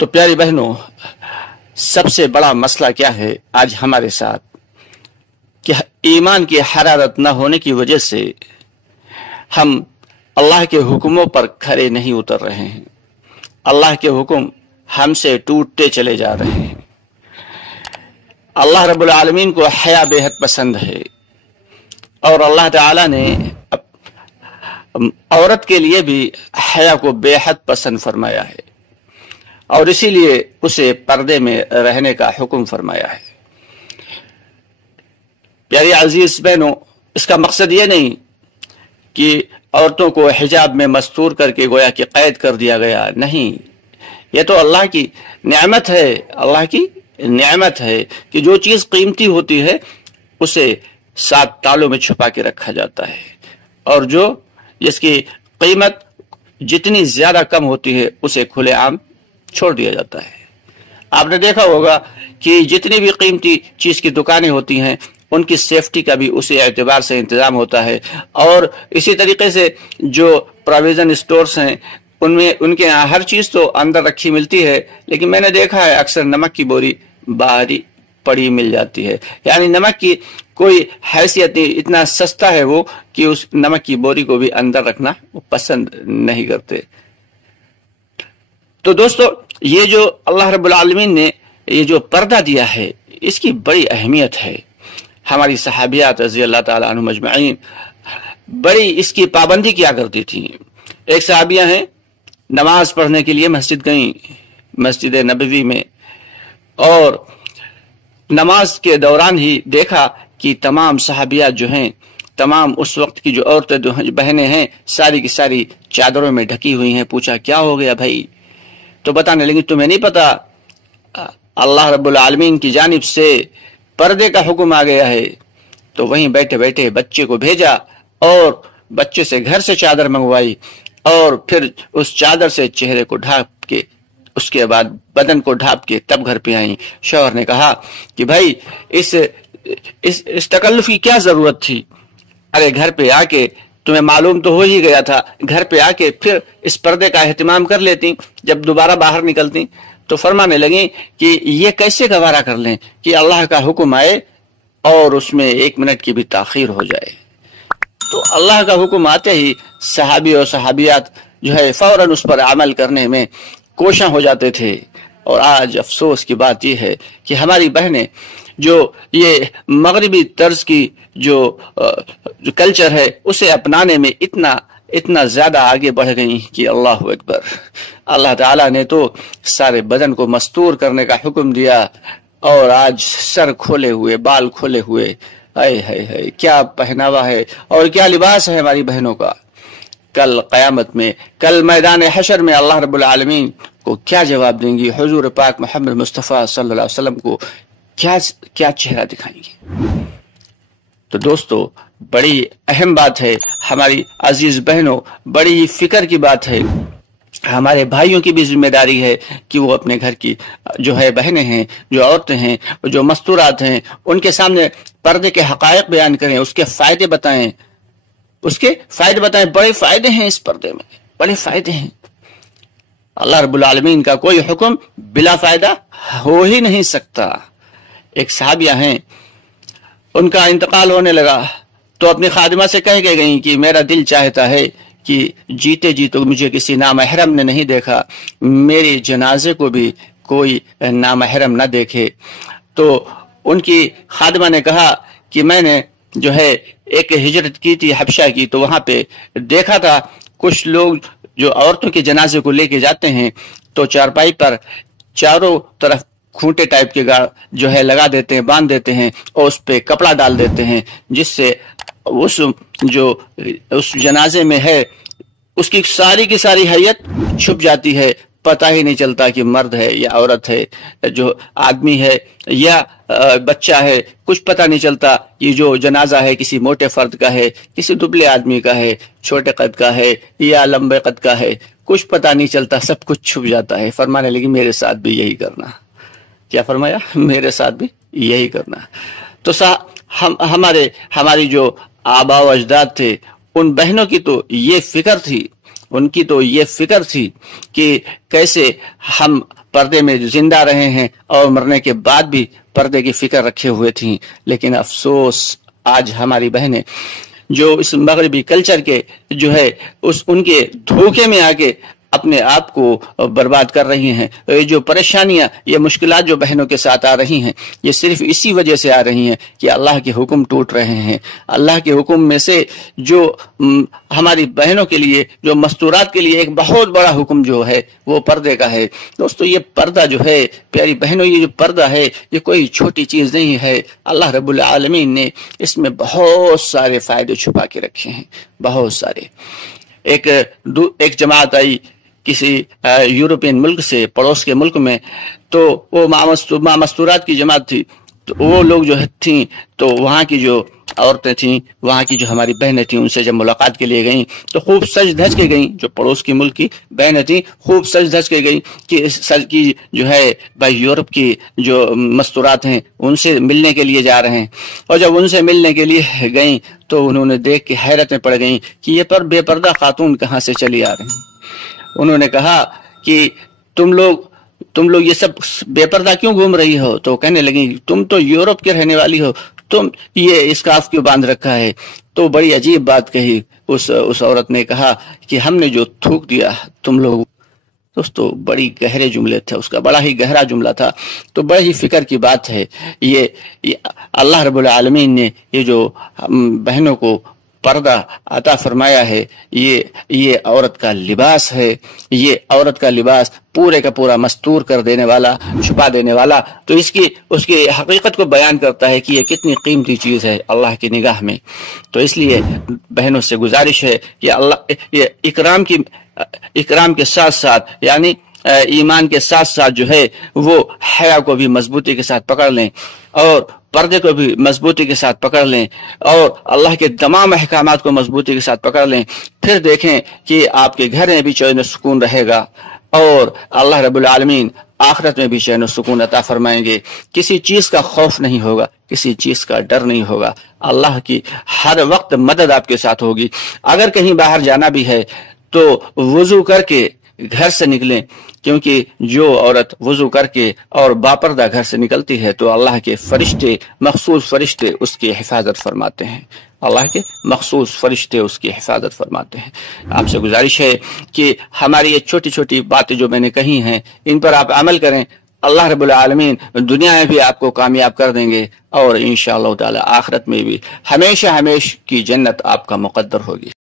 تو प्यारी बहनों, सबसे बड़ा मसला क्या है आज हमारे साथ कि ईमान की हरारत न होने की वजह से हम अल्लाह के हुक्मों पर खरे नहीं उतर रहे हैं। अल्लाह के हुक्म हमसे टूटते चले जा रहे हैं। अल्लाह रब्बुल आलमीन को हया बेहद पसंद है और अल्लाह ताला ने औरत के लिए भी हया को बेहद पसंद फरमाया है और इसीलिए उसे पर्दे में रहने का हुक्म फरमाया है। प्यारी अजीज बहनों, इसका मकसद ये नहीं कि औरतों को हिजाब में मस्तूर करके गोया कि कैद कर दिया गया, नहीं। ये तो अल्लाह की नेमत है, अल्लाह की नेमत है कि जो चीज़ कीमती होती है उसे 7 तालों में छुपा के रखा जाता है और जो जिसकी कीमत जितनी ज्यादा कम होती है उसे खुलेआम छोड़ दिया जाता है। आपने देखा होगा कि जितनी भी कीमती चीज की दुकानें होती हैं उनकी सेफ्टी का भी उसी एतबार से इंतजाम होता है और इसी तरीके से जो प्रोविजन स्टोर्स हैं उनमें उनके यहाँ हर चीज तो अंदर रखी मिलती है, लेकिन मैंने देखा है अक्सर नमक की बोरी बाहर ही पड़ी मिल जाती है। यानी नमक की कोई हैसियत नहीं, इतना सस्ता है वो कि उस नमक की बोरी को भी अंदर रखना वो पसंद नहीं करते। तो दोस्तों, ये जो अल्लाह रब्बुल आलमीन ने ये जो पर्दा दिया है इसकी बड़ी अहमियत है। हमारी सहाबियात रज़ी अल्लाह ताला अन्हुम अजमईन बड़ी इसकी पाबंदी किया करती थी। एक सहाबिया हैं, नमाज पढ़ने के लिए मस्जिद गई, मस्जिद नबवी में, और नमाज के दौरान ही देखा कि तमाम सहाबियात जो हैं, तमाम उस वक्त की जो औरतें जो बहनें हैं सारी की सारी चादरों में ढकी हुई हैं। पूछा क्या हो गया भाई? तो बताने लगी तुम्हें नहीं पता अल्लाह रब्बुल आलमीन की जानिब से पर्दे का हुक्म आ गया है। तो वहीं बैठे बैठे बच्चे को भेजा और बच्चे से घर से चादर मंगवाई और फिर उस चादर से चेहरे को ढांप के उसके बाद बदन को ढांप के तब घर पे आई। शौहर ने कहा कि भाई इस तकल्लुफ की क्या जरूरत थी? अरे घर पे आके तुम्हें मालूम तो हो ही गया था, घर पे आके फिर इस पर्दे का एहतिमाम कर लेती जब दोबारा बाहर निकलती। तो फरमाने लगी कि ये कैसे गवारा कर लें कि अल्लाह का हुक्म आए और उसमें 1 मिनट की भी ताखीर हो जाए। तो अल्लाह का हुक्म आते ही सहाबी और सहाबियात जो है फौरन उस पर अमल करने में कोशां हो जाते थे। और आज अफसोस की बात यह है कि हमारी बहनें जो ये मगरिबी तर्ज की जो कल्चर है उसे अपनाने में इतना ज्यादा आगे बढ़ गई कि अल्लाह अकबर। अल्लाह ताला ने तो सारे बदन को मस्तूर करने का हुक्म दिया और आज सर खोले हुए, बाल खोले हुए, हाय हाय हाय क्या पहनावा है और क्या लिबास है हमारी बहनों का। कल क़यामत में, कल मैदान हशर में अल्लाह रब्बुल आलमीन को क्या जवाब देंगी? हुजूर पाक मोहम्मद मुस्तफ़ा सल्लल्लाहु अलैहि वसल्लम को क्या चेहरा दिखाएंगे? तो दोस्तों, बड़ी अहम बात है हमारी अजीज बहनों, बड़ी ही फिक्र की बात है। हमारे भाइयों की भी जिम्मेदारी है कि वो अपने घर की जो है बहनें हैं, जो औरतें हैं, जो मस्तूरात हैं, उनके सामने पर्दे के हकायक बयान करें, उसके फायदे बताएं, बड़े फायदे हैं इस पर्दे में, बड़े फायदे हैं। अल्लाह रब्बुल आलमीन का कोई हुक्म बिला फायदा हो ही नहीं सकता। एक सहाबिया हैं, उनका इंतकाल होने लगा तो अपनी खादिमा से कह के गई कि मेरा दिल चाहता है कि जीते जी तो मुझे किसी नामहरम ने नहीं देखा, मेरे जनाजे को भी कोई नामहरम न देखे। तो उनकी खादिमा ने कहा कि मैंने जो है एक हिजरत की थी हबशा की, तो वहां पे देखा था कुछ लोग जो औरतों के जनाजे को लेके जाते हैं तो चारपाई पर चारों तरफ खूंटे टाइप के जो है लगा देते हैं, बांध देते हैं और उस पे कपड़ा डाल देते हैं, जिससे उस जनाजे में है उसकी सारी की सारी हैयत छुप जाती है। पता ही नहीं चलता कि मर्द है या औरत है, जो आदमी है या बच्चा है, कुछ पता नहीं चलता कि जो जनाजा है किसी मोटे फर्द का है, किसी दुबले आदमी का है, छोटे कद का है या लंबे कद का है, कुछ पता नहीं चलता, सब कुछ छुप जाता है। फरमाने लगी मेरे साथ भी यही करना। क्या फरमाया? मेरे साथ भी यही करना। तो हमारी जो आबा व अजदाद थे उन बहनों की तो ये फिक्र थी, उनकी तो ये फिक्र थी कि कैसे हम पर्दे में जिंदा रहे हैं और मरने के बाद भी पर्दे की फिक्र रखे हुए थी। लेकिन अफसोस आज हमारी बहनें जो इस मगरबी कल्चर के जो है उनके धोखे में आके अपने आप को बर्बाद कर रही हैं। ये जो परेशानियां, ये मुश्किलात जो बहनों के साथ आ रही हैं, ये सिर्फ इसी वजह से आ रही हैं कि अल्लाह के हुक्म टूट रहे हैं। अल्लाह के हुक्म में से जो हमारी बहनों के लिए, जो मस्तूरात के लिए एक बहुत बड़ा हुक्म जो है वो पर्दे का है। दोस्तों, ये पर्दा जो है, प्यारी बहनों, ये जो पर्दा है ये कोई छोटी चीज नहीं है। अल्लाह रब्बुल आलमीन ने इसमें बहुत सारे फायदे छुपा के रखे हैं, बहुत सारे। एक जमात आई किसी यूरोपियन मुल्क से, पड़ोस के मुल्क में, तो वो मस्तूरात की जमात थी। तो वो लोग जो थी, तो वहाँ की जो औरतें थीं, वहाँ की जो हमारी बहनें थीं, उनसे जब मुलाकात के लिए गईं तो खूब सज धज के गईं। जो पड़ोस की मुल्क की बहनें थीं खूब सज धज के गईं कि सज की जो है भाई यूरोप की जो मस्तूरात हैं उनसे मिलने के लिए जा रहे हैं। और जब उनसे मिलने के लिए गईं तो उन्होंने देख के हैरत में पड़ गईं कि ये पर बेपर्दा खातून कहाँ से चली आ रही हैं। उन्होंने कहा कि तुम लोग ये सब बेपर्दा क्यों घूम रही हो? तो कहने लगी, तुम तो यूरोप के रहने वाली हो, तुम ये स्कार्फ क्यों बांध रखा है? तो बड़ी अजीब बात कही उस औरत ने। कहा कि हमने जो थूक दिया तुम लोग। दोस्तों, बड़ी गहरे जुमले थे, उसका बड़ा ही गहरा जुमला था। तो बड़ी ही फिक्र की बात है। ये अल्लाह रब्बुल आलमीन ने ये जो बहनों को पर्दा अता फरमाया है, ये औरत का लिबास है। ये औरत का लिबास पूरे का पूरा मस्तूर कर देने वाला, छुपा देने वाला, तो उसकी हकीकत को बयान करता है कि ये कितनी कीमती चीज है अल्लाह की निगाह में। तो इसलिए बहनों से गुजारिश है कि अल्लाह ये इकराम के साथ साथ, यानी ईमान के साथ साथ जो है वो हया को भी मजबूती के साथ पकड़ लें और पर्दे को भी मजबूती के साथ पकड़ लें और अल्लाह के तमाम अहकामात को मजबूती के साथ पकड़ लें। फिर देखें कि आपके घर में भी चैन सुकून रहेगा और अल्लाह रब्बुल आलमीन आखिरत में भी चैन सुकून अता फरमाएंगे। किसी चीज का खौफ नहीं होगा, किसी चीज का डर नहीं होगा। अल्लाह की हर वक्त मदद आपके साथ होगी। अगर कहीं बाहर जाना भी है तो वुजू करके घर से निकलें, क्योंकि जो औरत वुजू करके और बापर्दा घर से निकलती है तो अल्लाह के फरिश्ते, मखसूस फरिश्ते उसकी हिफाजत फरमाते हैं। अल्लाह के मखसूस फरिश्ते उसकी हिफाजत फरमाते हैं। आपसे गुजारिश है कि हमारी ये छोटी छोटी बातें जो मैंने कही हैं इन पर आप अमल करें। अल्लाह रब्बुल आलमीन दुनिया में भी आपको कामयाब कर देंगे और इंशाअल्लाह ताला आखिरत में भी हमेशा की जन्नत आपका मुकद्दर होगी।